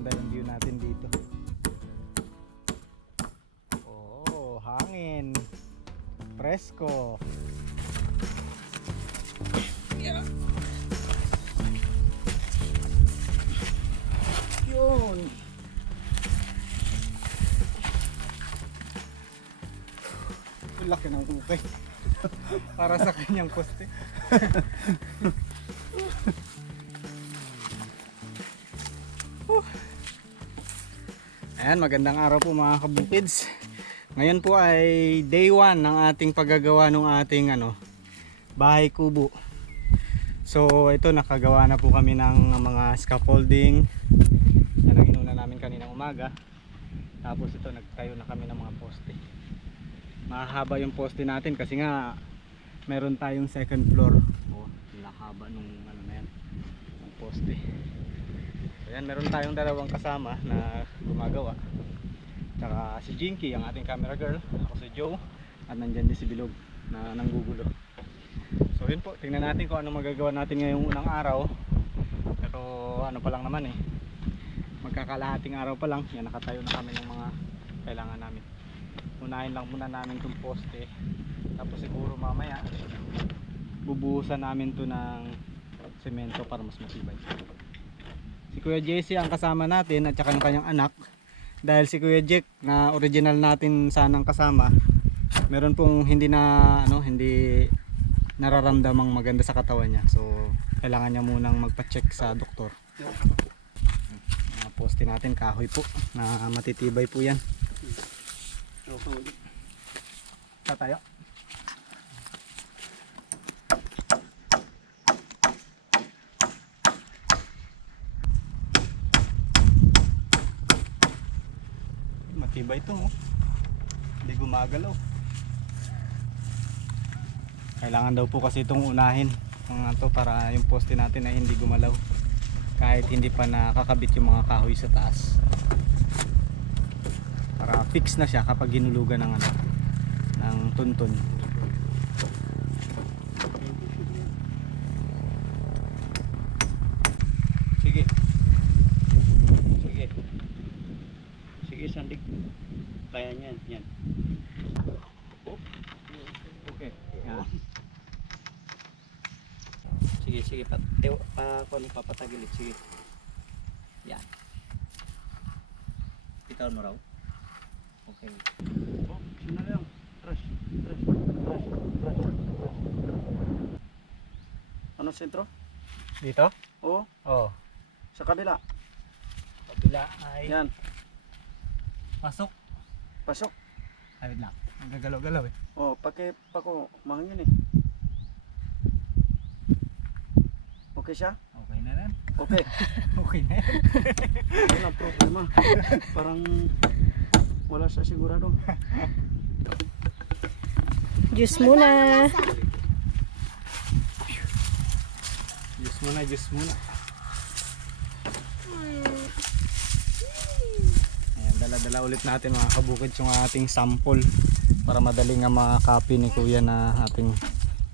maganda yung view natin dito. Oh, hangin. Presko. Yeah. Yun. Ang laki ng ukay. Para sa kanyang poste. Ayan, magandang araw po mga kabukids. Ngayon po ay day 1 ng ating paggagawa ng ating bahay kubo. So ito, nakagawa na po kami ng mga scaffolding. Yan ang inuna namin kaninang umaga. Tapos ito, nagtayo na kami ng mga poste. Mahaba yung poste natin kasi nga meron tayong second floor. Oh, nakahaba nung na yan, ng poste. So yan, meron tayong dalawang kasama na gumagawa. Tsaka si Jinky, ang ating camera girl. Ako si Joe. At nandyan din si Bilog na nanggugulo. So yun po, tingnan natin kung ano magagawa natin ngayong unang araw. Pero ano pa lang naman magkakalahating araw pa lang. Yan, nakatayo na kami ng mga kailangan namin. Unahin lang muna namin itong poste. Tapos siguro mamaya bubuhusan namin to ng semento para mas matibay. Si Kuya Jesse ang kasama natin at saka yung kanyang anak. Dahil si Kuya Jack na original natin sanang kasama, meron pong hindi nararamdamang maganda sa katawan niya. So kailangan niya munang magpa-check sa doktor. Mga poste natin kahoy po na matitibay po yan. Tatayo. Matibay ito, hindi gumagalaw. Kailangan daw po kasi itong unahin para yung poste natin ay hindi gumalaw kahit hindi pa nakakabit yung mga kahoy sa taas, para fix na siya kapag ginulugan ng tuntun. Sige sandig, kaya niyan yan. Okay yan. Sige papatagilid. Sige yan, bitaw mo raw. Okay, sino lang trash. Ano sentro dito? Oo, sa kabila ay yan. Pasok. Ay, wait lang. Ang gagalaw-galaw pako mahangin Okay siya? Okay na yan. Okay. Okay na yan. Wala problema. Parang wala siya sigurado. Juice muna. Juice muna. Dala ulit natin mga kabukid yung ating sample para madaling makapy ni Kuya na ating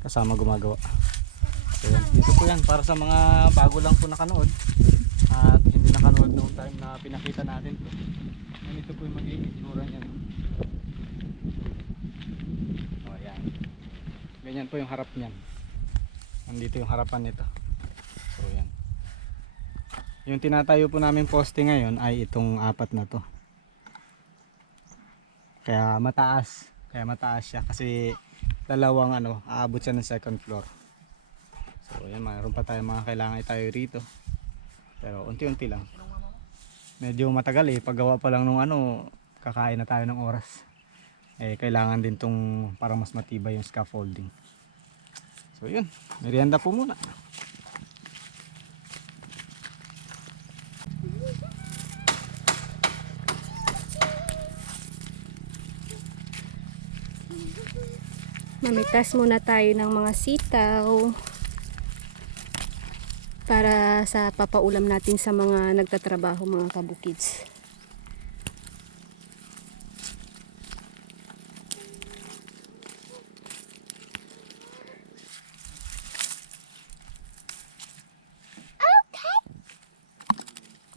kasama gumagawa. So yan, dito po yan para sa mga bago lang po nakanood at hindi nakanood noong time na pinakita natin. Ito po yung magiging itsura niyan. O yan, ganyan po yung harap niyan. Nandito yung harapan nito. So yan, yung tinatayo po namin poste ngayon ay itong apat na to. Kaya mataas siya kasi dalawang aabot siya ng second floor. So yan, mayroon pa tayong mga kailangan itayo rito. Pero unti-unti lang. Medyo matagal paggawa pa lang nung kakain na tayo ng oras. Kailangan din tong para mas matibay yung scaffolding. So yun, merienda po muna. Mamitas muna tayo ng mga sitaw para sa papaulam natin sa mga nagtatrabaho, mga kabukids.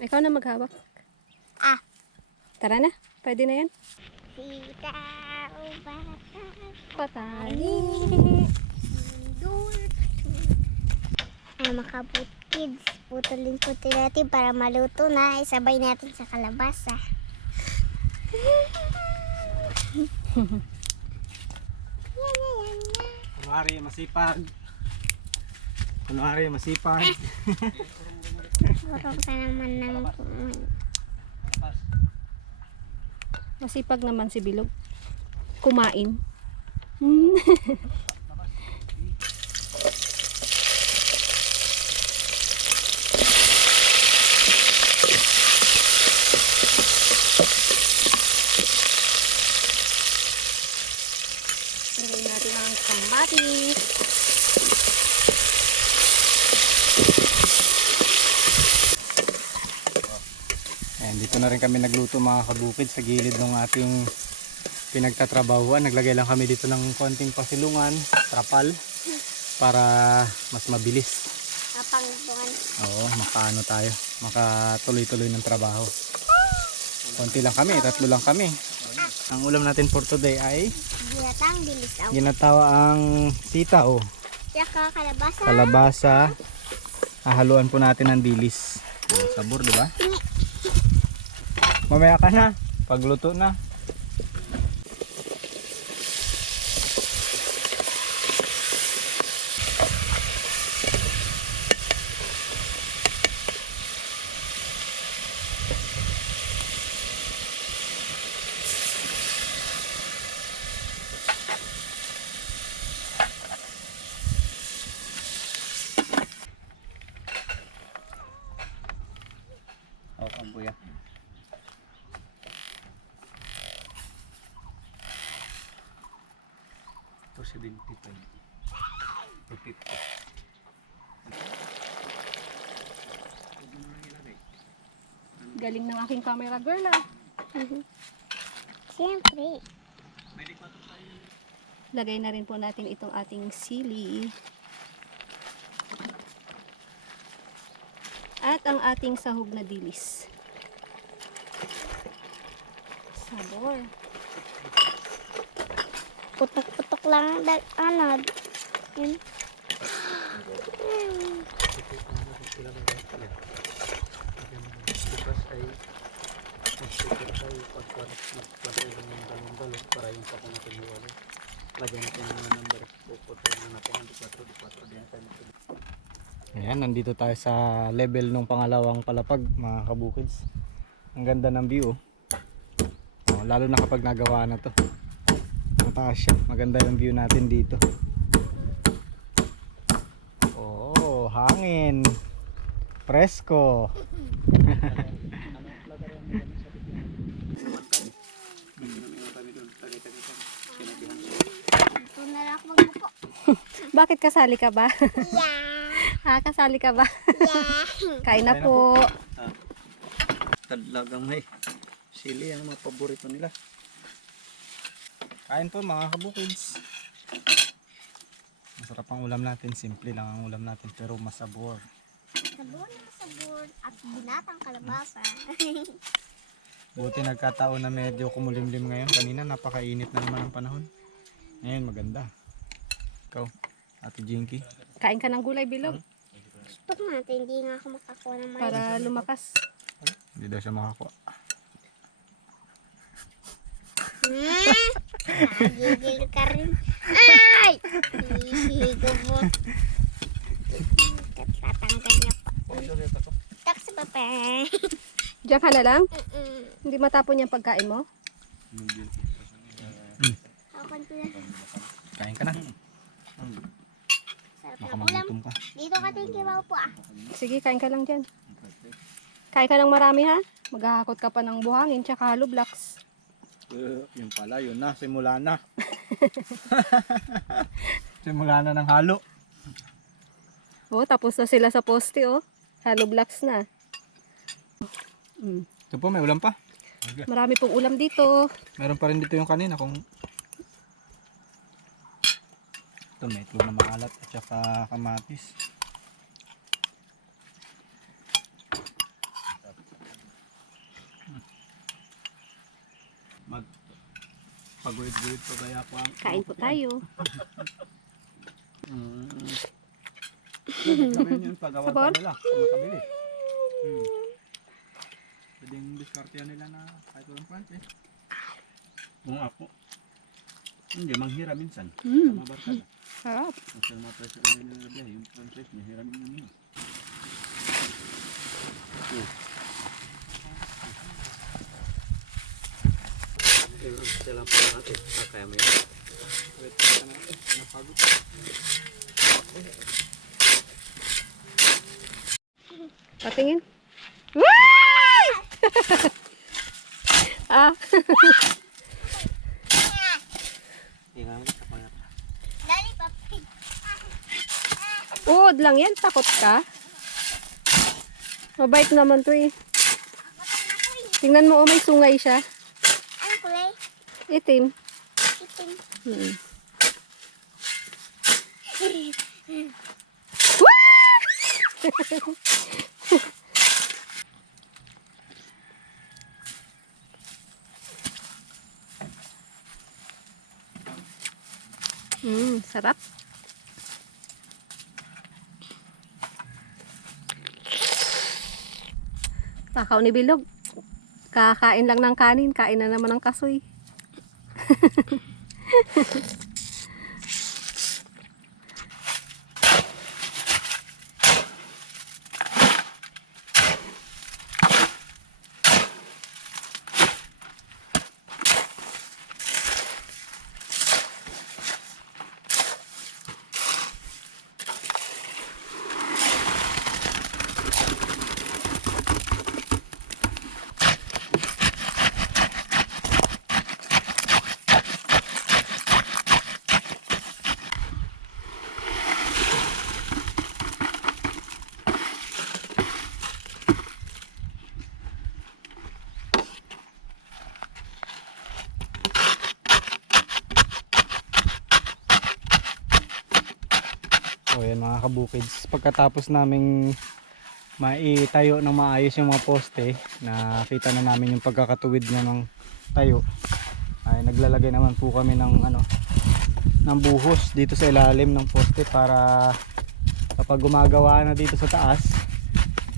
Ikaw na maghawak. Tara na, pwede na yan. Sitaw bata, Patani. sindul. Mga kabukids, putulin-putulin natin para maluto na. Isabay natin sa kalabasa. Yan. Kunwari masipag. Kunwari masipag. Burong ka naman ng Masipag naman si Bilog. Kumain. Lagay natin ang kamatis. Ayan, dito na rin kami nagluto mga kabukid sa gilid ng ating pinagtatrabahuan. Naglagay lang kami dito ng konting pasilungan, trapal, para mas mabilis. kapangtungan. Oo, makaano tayo, makatuloy-tuloy ng trabaho. Konti lang kami, 3 lang kami. Ang ulam natin for today ay Ginatang dilisaw. ginatawa ang sitaw, Tsaka kalabasa. kalabasa, hahaluan po natin ng dilis. Sabor, di ba? Mamaya ka na, pagluto na. Oh, ang buya. Ito 75. 50. Galing ng aking camera girl ah. Siyempre. Lagay na rin po natin itong ating sili. At ang ating sahog na dilis. Sabor. Putok-putok lang. Ano? Yun. Bukas ay mag-sticker tayo pagka nagplatay ng dalong-dalong para yung pako natin hiwalay. Lagyan natin yung mga number. Puputay na natin ang 24 din tayo natin. Ayan, nandito tayo sa level ng pangalawang palapag mga kabukids. Ang ganda ng view. Oh, lalo na kapag nagawa na to. Mataas siya. Maganda yung view natin dito. Oh, hangin. Presko. Ito na lang ako magpupo. Bakit kasali ka ba? Yeah. Kasali ka ba? Yeah. Kain na po. Talagang may sili, ang mga paborito nila. Kain po mga kabukids. Masarap ang ulam natin, simple lang ang ulam natin pero masabor. Sabon na sabon at binatang kalabasa. Buti nagkataon na medyo kumulimlim ngayon. Kanina napakainit na naman ang panahon. Ngayon maganda. Ikaw, Ate Jinky. Kain ka ng gulay, Bilog. Gusto natin, hindi nga ako makakuha ng mais. Para lumakas. Hindi daw siya makakuha. Nagigil ka rin. Ay! Hihigo mo. Tatanggal niya pa. Taks pa pa. Diyan ka na lang? Hindi matapon yung pagkain mo? Akan ko yan. Kain ka na. Sarap Baka na ulam. magutom ka. Dito ka tingkiwaw po ah. Sige, kain ka lang dyan. Kain ka ng marami ha. Maghahakot ka pa ng buhangin tsaka hollow blocks. Yun pala, yun na. Simula na. Simula na ng halo. Oh, tapos na sila sa poste oh. Hollow blocks na. Ito po, may ulam pa. Marami pong ulam dito. Meron pa rin dito yung kanina kung ito may itlog na maalat at saka kamatis. Paguyod-guyod pa kaya po ang... Kain po tayo. Naman yun, pagawag Sabor? pa nila, kung makabili. Pwedeng diskarte nila na kahit walang Francis. Kung ako, hindi, manghira minsan. Sa mga barkada. Sarap. Ang sa mga presyo nila na biyahe, yung Francis, mahiramin na nila. Ito lang pala natin, kaya mo yun. Wait, ito na natin, napagod. Patingin. Why! Ah. Lollipop. Uod lang yan. Takot ka? Mabait naman to eh. Tingnan mo, oh, may sungay siya. Anong kulay? Itim. Itim. Hmm. Sarap. Takaw ni Bilog. Kakain lang ng kanin, kain na naman ng kasoy. So yan mga kabukids, pagkatapos naming maitayo ng maayos yung mga poste, nakita na namin yung pagkakatuwid niya ng tayo, ay naglalagay naman po kami ng ng buhos dito sa ilalim ng poste para kapag gumagawa na dito sa taas,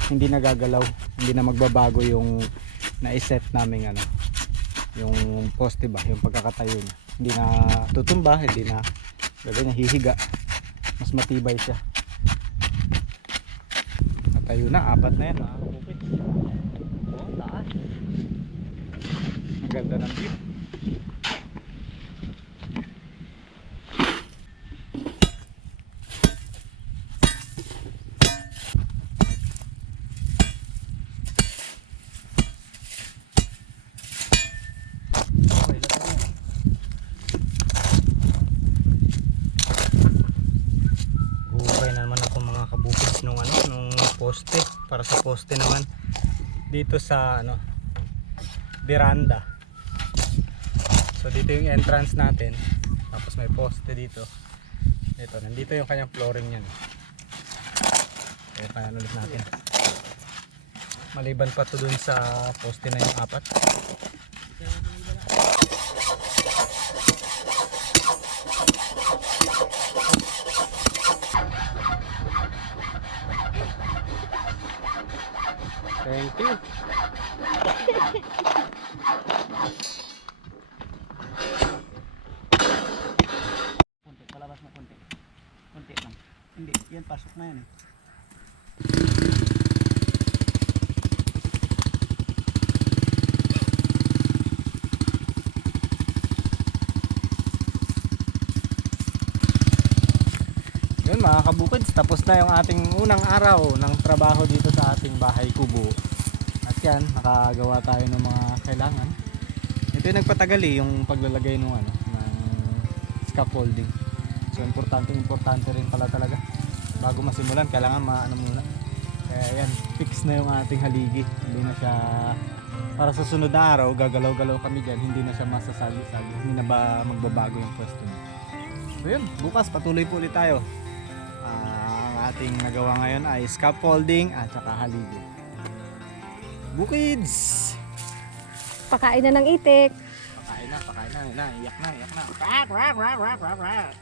hindi nagagalaw, hindi na magbabago yung naiset namin yung poste ba, yung pagkakatayo niya, hindi na tutumba, hindi na ganyan hihiga, mas matibay siya. Natayo na, 4 na yan mga kapupit. Oh, taas. Ang ganda ng view. Poste, para sa poste naman dito sa veranda. So dito yung entrance natin, tapos may poste dito. Nandito yung kanyang flooring niyan. Kaya kaya ulit natin. Maliban pa to dun sa poste na yung 4. Thank you. Konti, palabas na konti. Konti lang. Hindi, yan pasok na yan eh. Yun mga kabukids, tapos na yung ating unang araw ng trabaho dito sa ating bahay kubo. At yan, nakagawa tayo ng mga kailangan. Ito yung nagpatagal yung paglalagay ng scaffolding. So importante rin pala talaga. Bago masimulan, kailangan muna. Kaya yan, fix na yung ating haligi. Hindi na siya, para sa sunod na araw, gagalaw-galaw kami dyan, hindi na siya masasagi-sagi. Hindi na ba magbabago yung pwesto niya. So yun, bukas patuloy po ulit tayo. Ang ating nagawa ngayon ay scaffolding at saka haligi. Bukids! Pakain na ng itik. Pakain pakain na, na, iyak na, iyak na. Rak, rak, rak, rak, rak, rak.